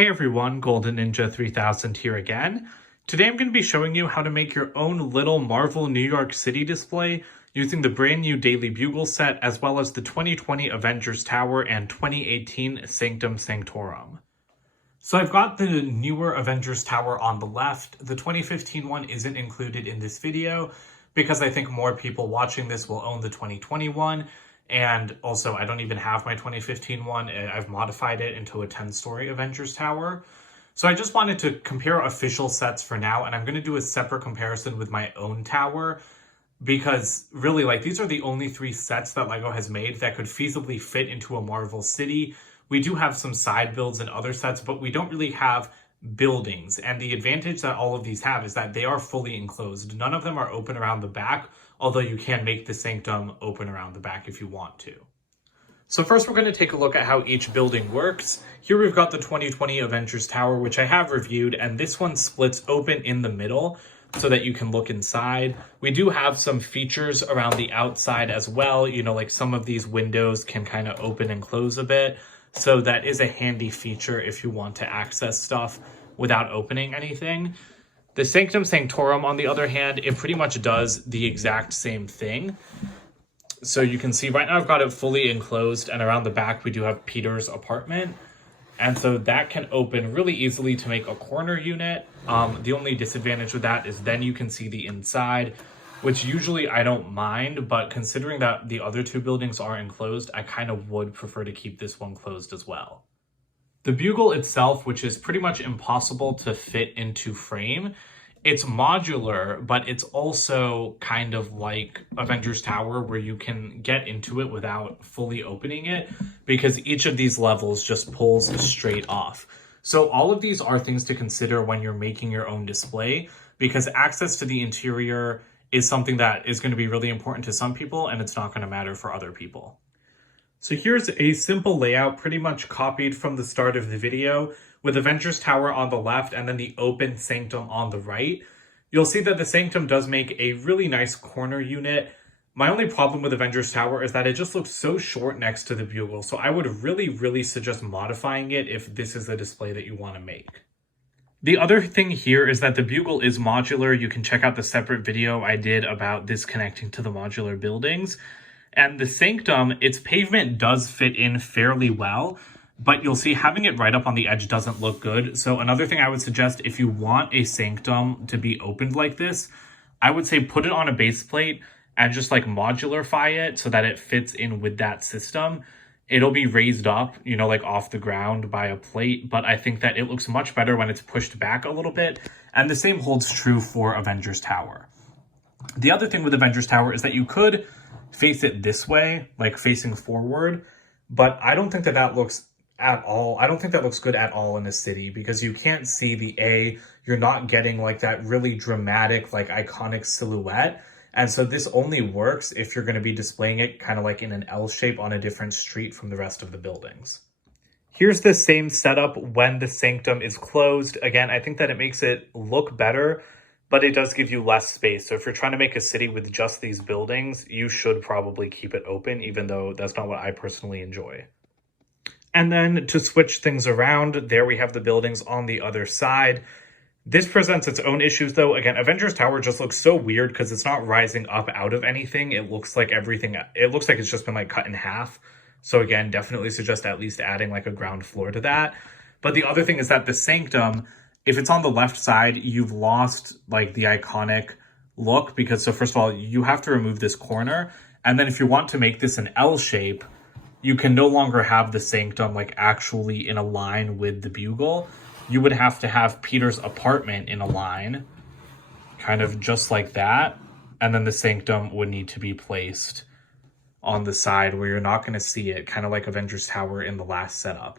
Hey everyone, Golden Ninja 3000 here again. Today I'm going to be showing you how to make your own little Marvel New York City display using the brand new Daily Bugle set as well as the 2020 Avengers Tower and 2018 Sanctum Sanctorum. So I've got the newer Avengers Tower on the left. The 2015 one isn't included in this video because I think more people watching this will own the 2021. And also, I don't even have my 2015 one. I've modified it into a 10-story Avengers Tower. So I just wanted to compare official sets for now, and I'm going to do a separate comparison with my own tower because really, these are the only three sets that LEGO has made that could feasibly fit into a Marvel city. We do have some side builds and other sets, but we don't really have buildings. And the advantage that all of these have is that they are fully enclosed. None of them are open around the back, although you can make the Sanctum open around the back if you want to. So first we're going to take a look at how each building works. Here we've got the 2020 Avengers Tower, which I have reviewed, and this one splits open in the middle so that you can look inside. We do have some features around the outside as well. You know, like some of these windows can kind of open and close a bit. So that is a handy feature if you want to access stuff without opening anything. The Sanctum Sanctorum, on the other hand, it pretty much does the exact same thing. So you can see right now I've got it fully enclosed, and around the back we do have Peter's apartment. And so that can open really easily to make a corner unit. The only disadvantage with that is then you can see the inside, which usually I don't mind, but considering that the other two buildings are enclosed, I kind of would prefer to keep this one closed as well. The Bugle itself, which is pretty much impossible to fit into frame, it's modular, but it's also kind of like Avengers Tower where you can get into it without fully opening it because each of these levels just pulls straight off. So all of these are things to consider when you're making your own display because access to the interior is something that is going to be really important to some people and it's not going to matter for other people. So here's a simple layout pretty much copied from the start of the video with Avengers Tower on the left and then the open Sanctum on the right. You'll see that the Sanctum does make a really nice corner unit. My only problem with Avengers Tower is that it just looks so short next to the Bugle. So I would really suggest modifying it if this is a display that you want to make. The other thing here is that the Bugle is modular. You can check out the separate video I did about this connecting to the modular buildings. And the Sanctum, its pavement does fit in fairly well, but you'll see having it right up on the edge doesn't look good. So another thing I would suggest, if you want a Sanctum to be opened like this, I would say put it on a base plate and just modularify it so that it fits in with that system. It'll be raised up, you know, off the ground by a plate, but I think that it looks much better when it's pushed back a little bit. And the same holds true for Avengers Tower. The other thing with Avengers Tower is that you could face it this way, facing forward, but I don't think that looks at all. I don't think that looks good at all in a city because you can't see the A. You're not getting that really dramatic, iconic silhouette. And so this only works if you're going to be displaying it kind of in an L shape on a different street from the rest of the buildings. Here's the same setup when the Sanctum is closed. Again, I think that it makes it look better, but it does give you less space. So if you're trying to make a city with just these buildings, you should probably keep it open, even though that's not what I personally enjoy. And then to switch things around, there we have the buildings on the other side. This presents its own issues, though. Again, Avengers Tower just looks so weird because it's not rising up out of anything. It looks like it's just been cut in half. So again, definitely suggest at least adding a ground floor to that. But the other thing is that the Sanctum, if it's on the left side, you've lost the iconic look because, so first of all, you have to remove this corner. And then if you want to make this an L shape, you can no longer have the Sanctum actually in a line with the Bugle. You would have to have Peter's apartment in a line, kind of just like that. And then the Sanctum would need to be placed on the side where you're not going to see it, kind of like Avengers Tower in the last setup.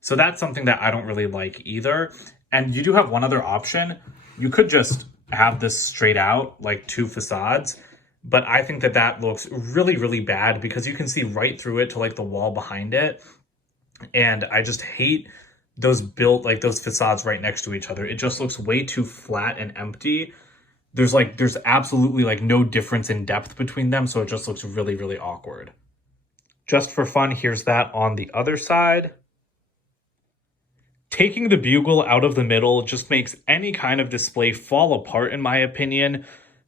So that's something that I don't really like either. And you do have one other option. You could just have this straight out, two facades. But I think that looks really bad because you can see right through it to the wall behind it. And I just hate those those facades right next to each other. It just looks way too flat and empty. There's absolutely no difference in depth between them. So it just looks really awkward. Just for fun, here's that on the other side. Taking the bugle out of the middle just makes any kind of display fall apart, in my opinion,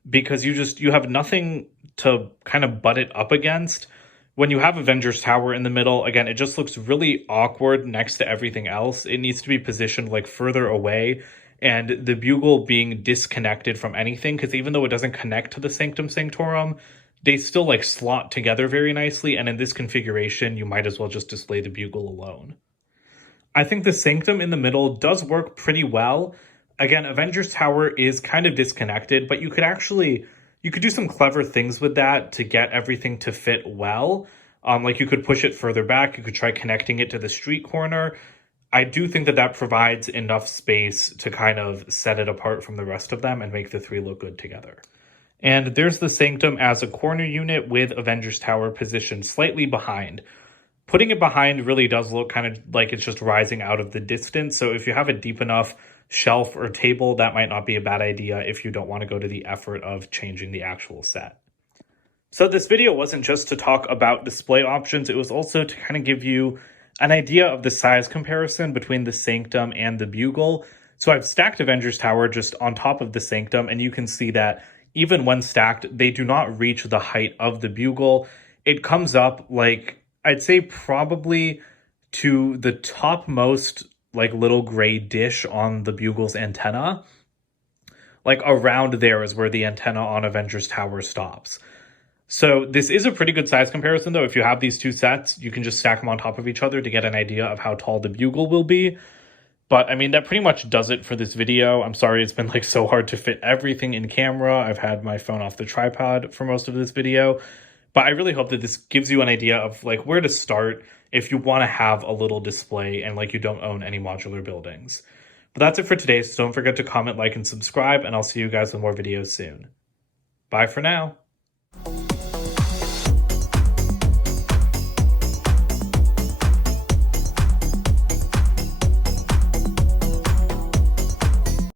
because you have nothing to kind of butt it up against. When you have Avengers Tower in the middle, again, it just looks really awkward next to everything else. It needs to be positioned like further away, and the bugle being disconnected from anything, because even though it doesn't connect to the Sanctum Sanctorum, they still like slot together very nicely, and in this configuration, you might as well just display the bugle alone. I think the Sanctum in the middle does work pretty well. Again, Avengers Tower is kind of disconnected, but you could do some clever things with that to get everything to fit well. Like you could push it further back. You could try connecting it to the street corner. I do think that that provides enough space to kind of set it apart from the rest of them and make the three look good together. And there's the Sanctum as a corner unit with Avengers Tower positioned slightly behind. Putting it behind really does look kind of like it's just rising out of the distance. So if you have a deep enough shelf or table, that might not be a bad idea if you don't want to go to the effort of changing the actual set. So this video wasn't just to talk about display options, it was also to kind of give you an idea of the size comparison between the Sanctum and the Bugle. So I've stacked Avengers Tower just on top of the Sanctum, and you can see that even when stacked, they do not reach the height of the Bugle. It comes up like, I'd say probably to the topmost like little gray dish on the Bugle's antenna. Like around there is where the antenna on Avengers Tower stops. So this is a pretty good size comparison though. If you have these two sets, you can just stack them on top of each other to get an idea of how tall the Bugle will be. But I mean, that pretty much does it for this video. I'm sorry it's been like so hard to fit everything in camera. I've had my phone off the tripod for most of this video. But I really hope that this gives you an idea of like where to start if you want to have a little display and like you don't own any modular buildings. But that's it for today. So don't forget to comment, like, and subscribe, and I'll see you guys with more videos soon. Bye for now.